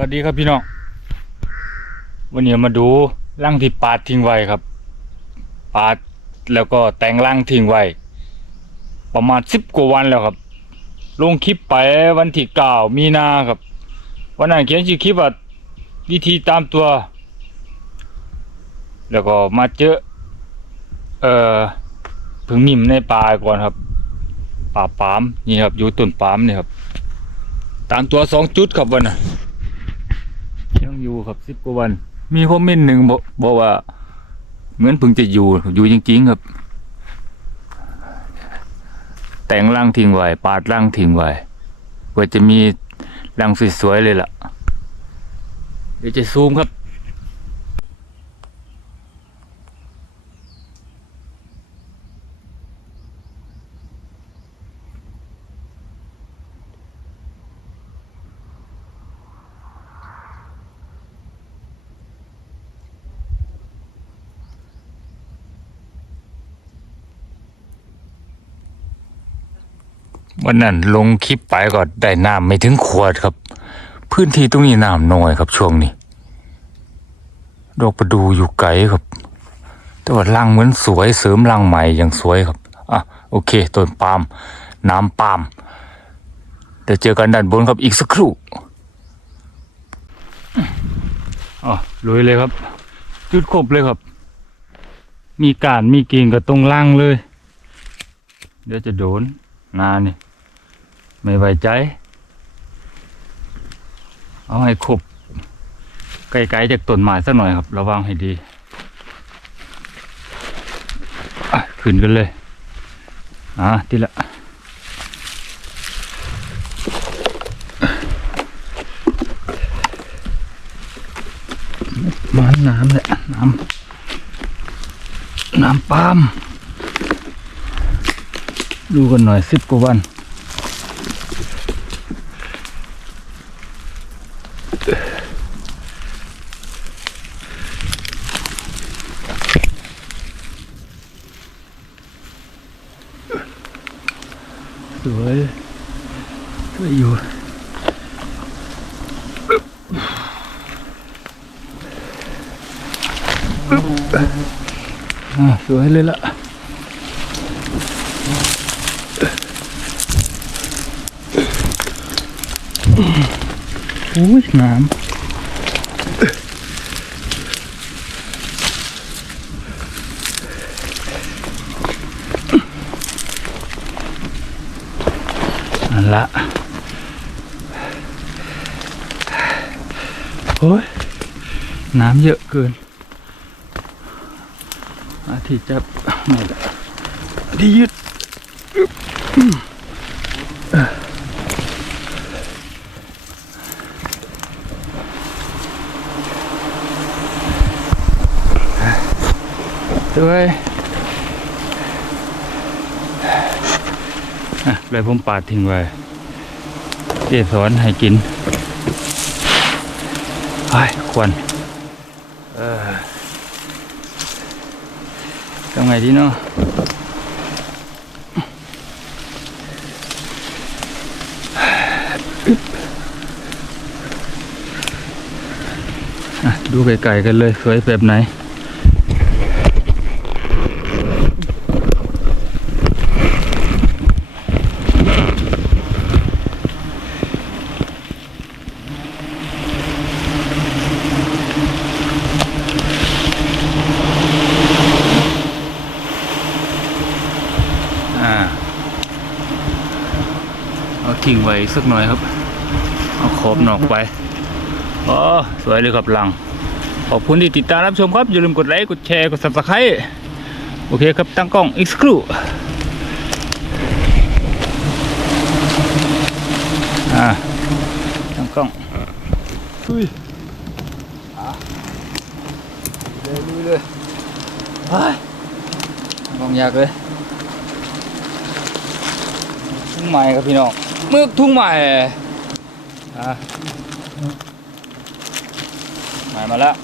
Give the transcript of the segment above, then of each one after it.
วัสดีครับพี่น้อง วันนี้มาดูร่างที่ปาดทิ้งไว้ครับ ปาดแล้วก็แต่งร่างทิ้งไว้ ประมาณสิบกว่าวันแล้วครับ ลงคลิปไปวันที่เก้ามีนาครับ วันนั้นเขียนชื่อคลิปว่าวิธีตามตัว แล้วก็มาเจอ เอ่อพึ่งมิมในป่าก่อนครับ ป่าปามนี่ครับอยู่ต้นปามนี่ครับ ตามตัวสองจุดครับวันน่ะ ยังอยู่ครับสิบกว่าวัน มีคอมเมนต์หนึ่งบอกบอกว่า เหมือนเพิ่งจะอยู่อยู่จริงๆครับ แต่งร่างทิ้งไว้ปาดร่างทิ้งไว้กว่าจะมีร่างสวยๆเลยล่ะ เดี๋ยวจะซูมครับ วันนั้นลงคลิปไปก็ได้น้ำไม่ถึงขวดครับ พื้นที่ตรงนี้น้ำน้อยครับช่วงนี้ ดอกประดูอยู่ไกลครับ แต่ว่ารังเหมือนสวยเสริมรังใหม่อย่างสวยครับอะโอเคต้นปาล์มน้ำปาล์มเดี๋ยวเจอกันด้านบนครับอีกสักครู่อ๋อลุยเลยครับ จุดครบเลยครับ มีการมีกิ่งกับตรงล่างเลย เดี๋ยวจะโดนนานี่ ไม่ไว้ใจ เอาให้ครบไกลๆจากต้นไม้สักหน่อยครับ ระวังให้ดีขึ้นกันเลย อะทีละมันน้ำเลยน้ำน้ำปาล์มดูกันหน่อยสิบกว่าวัน สวยสวยอยู่อ่าสวยเละโอ้ยน้ำเยอะเกิน อาทิตย์จะไม่ได้อาที่ยึดเอ่อด้วยอะ เลยผมปาดทิ้งไว้เจสอนให้กินไปควันเออทำไงดีเนาะอึ๊บอะดูไกลๆกันเลยสวยแบบไหน ทิ้งไว้อีกสักหน่อยครับ เอาขอบนอกไปอ๋อสวยเลยครับลัง ขอบคุณที่ติดตามรับชมครับ อย่าลืมกดไลค์ กดแชร์ กด subscribe โอเคครับ ตั้งกล้องอีกสักครู่อ่าตั้งกล้องอุ้ยเลยลุยเลยไปกล้องยากเลยทุ่งใหม่ครับพี่น้องเมึกทุ่งใหม่ใหม่มาแล้ว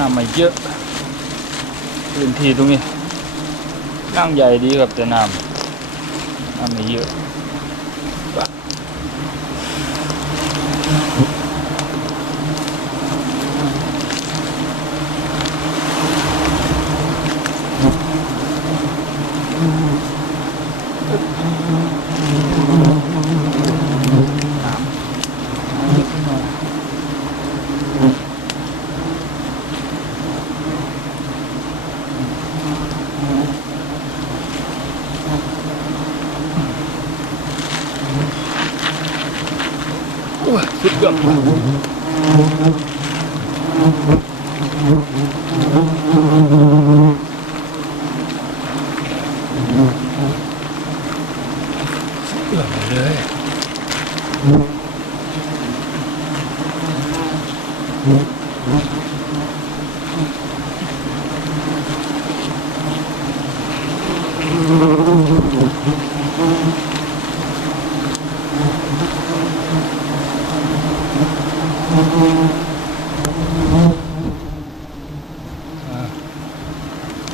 ้ามาเยอะพื้นที่ตรงนี้นั่งใหญ่ดีกับแต่น้ำ น้ำไอ้ย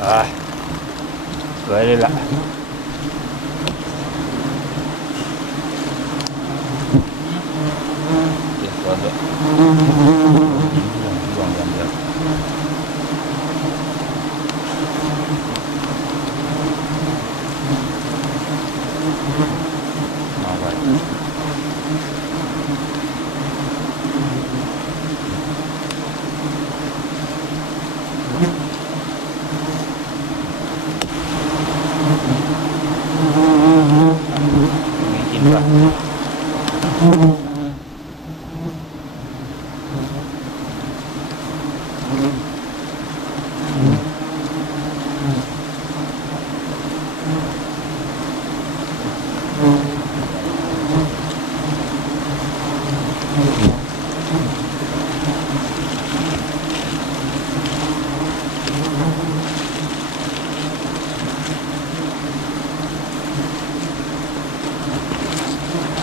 สุดยอดสุดยอดเลย อ่าสวยเลยล่ะเดี๋ยวก่อนเดี๋ยวลองกันเดี๋ยวเอาไว้ไม่กินป่ะ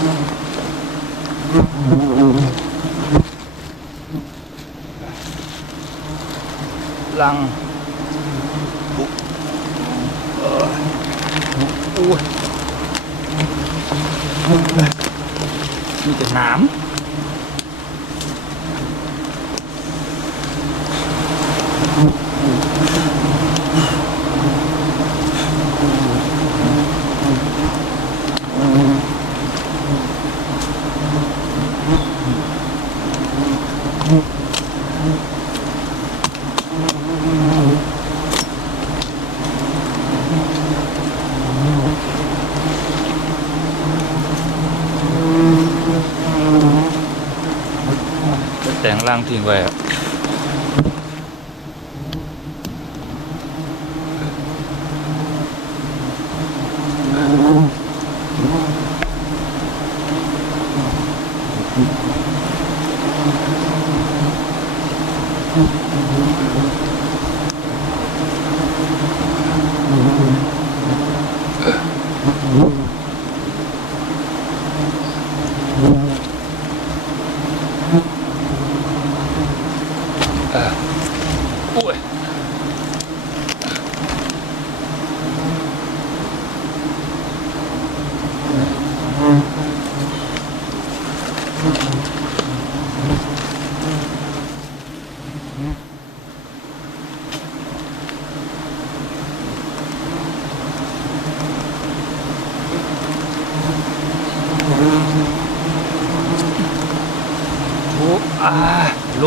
ลังปุ๊บเอออุ้ยมีแต่น้ำ แต่งร่างทิ้งไว้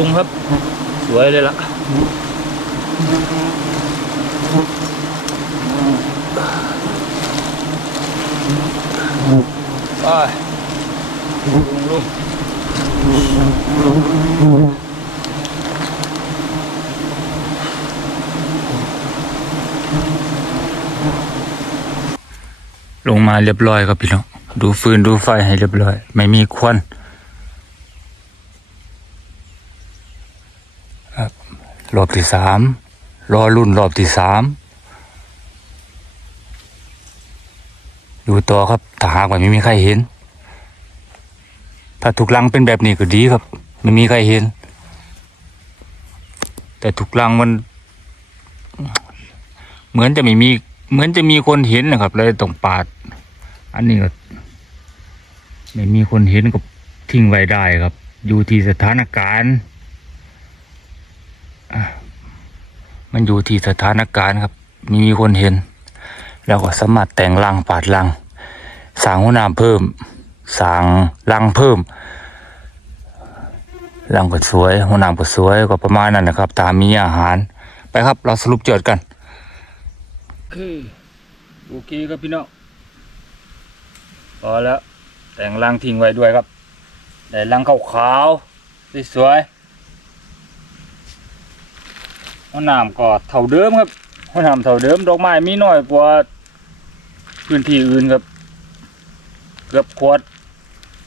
งครับ สวยเลยล่ะไปลุงลุงลงมาเรียบร้อยครับพี่น้อง ดูฟืนดูไฟให้เรียบร้อย ไม่มีควัน ครับ รอบที่สามรอรุ่นรอบที่สามดูต่อครับถ้าหากว่าไม่มีใครเห็น ถ้าถูกลังเป็นแบบนี้ก็ดีครับ ไม่มีใครเห็น แต่ทุกรังมัน เหมือนจะไม่มี เหมือนจะมีคนเห็นนะครับเลยต้องปาด อันนี้ก็ไม่มีคนเห็นก็ทิ้งไว้ได้ครับ อยู่ที่สถานการณ์ มันอยู่ที่สถานการณ์ครับ มีคนเห็น แล้วก็สามารถแต่งรังปาดรังสร้างหัวหน้ำเพิ่มสร้างรังเพิ่มรังก็สวยหัวหน้ำก็สวยก็ประมาณนั้นนะครับ ตามมีอาหารไปครับ เราสรุปโจทย์กันคือโอเคครับพี่น้องพอแล้วแต่งรังทิ้งไว้ด้วยครับได้รังขาวๆสวยๆ หัวหน้ำก็เท่าเดิมครับหัวหน้ำเท่าเดิมดอกไม้มีน้อยกว่าพื้นที่อื่นครับ เกือบขวด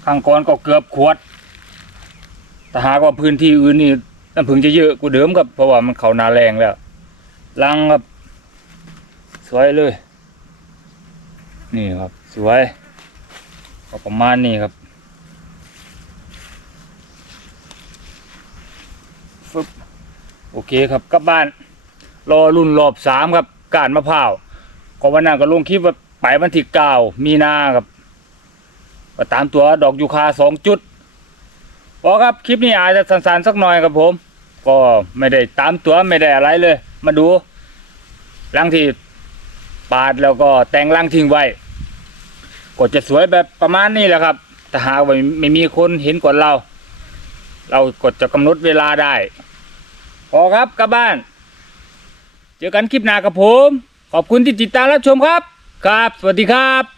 ข้างก่อนก็เกือบขวดแต่หากว่าพื้นที่อื่นนี่น้ำผึ้งจะเยอะกว่าเดิมครับเพราะว่ามันเขานาแรงแล้วลังครับ สวยเลย นี่ครับ สวยก็ประมาณนี้ครับฟึบ โอเคครับกลับบ้าน รอรุ่นรอบสามครับก้านมะพร้าวก็วันนั้นก็ลงคลิปว่าไปวันที่เก้ามีนาครับก็ตามตัวดอกยูคาสองจุดพอครับคลิปนี้อาจจะสั้นๆสักหน่อยครับผม ก็ไม่ได้ตามตัวไม่ได้อะไรเลย มาดูรังที่ปาดแล้วก็แต่งรังทิ้งไว้ก็จะสวยแบบประมาณนี้แหละครับแต่หากว่าไม่มีคนเห็นก่อนเรา เราก็จะกำหนดเวลาได้ อครับกลับบ้าน เจอกันคลิปหน้ากับผม ขอบคุณที่ติดตามรับชมครับ ครับ สวัสดีครับ